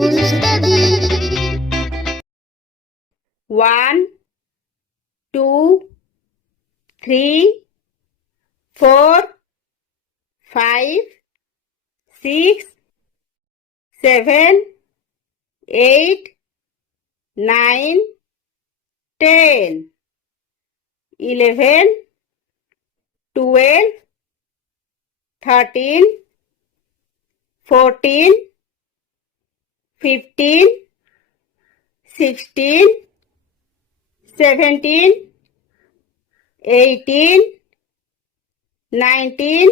to study. 1, 2, 3, 4, 5, 6, 7, 8, 9, 10, 11, 12, 13, 14, 15, 16, 17, 18, 19,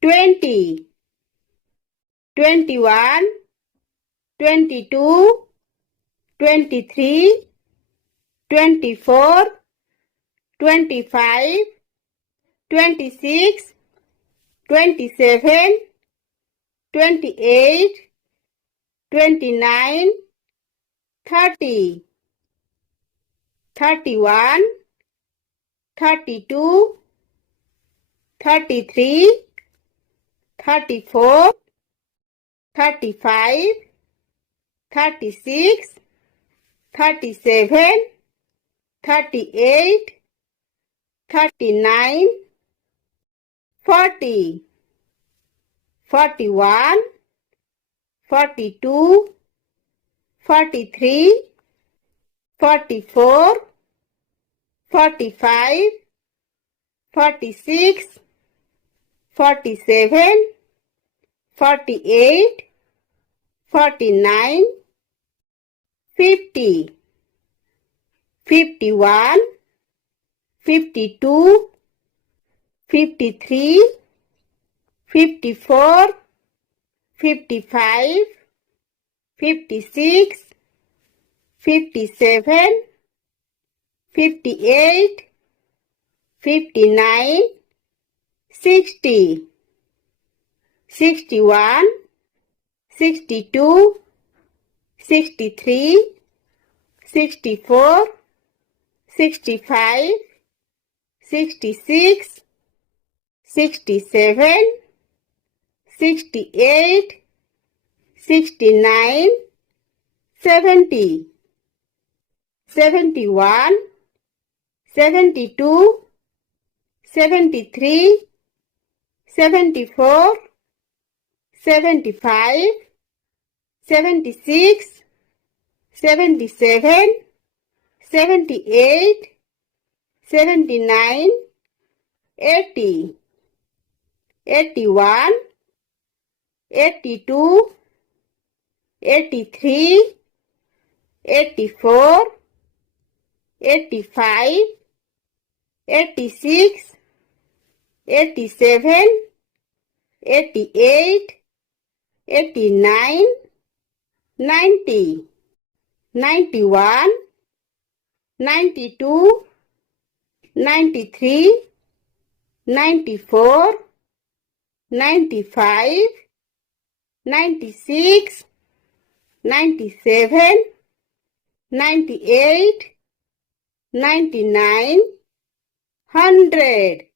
20, 21, 22, 23, 24, 25, 26, 27, 28, 29, 30, 31, 32, 33, 34, 35, 36, 37, 38, 39, 40, 41, 42, 43, 44, 45, 46, 47, 48, 49, 50, 51, 52, 53, 54, 55, 56, 57, 58, 59, 60, 61, 62, 63, 64, 65, 66, 67, 68, 69, 70, 71, 72, 73, 74, 75, 76, 77, 78, 79, 80, 81, 82, 83, 84, 85, 86, 87, 88, 89, 90, 91, 92, 93, 94, 95, 96, 97, 98, 99, 100.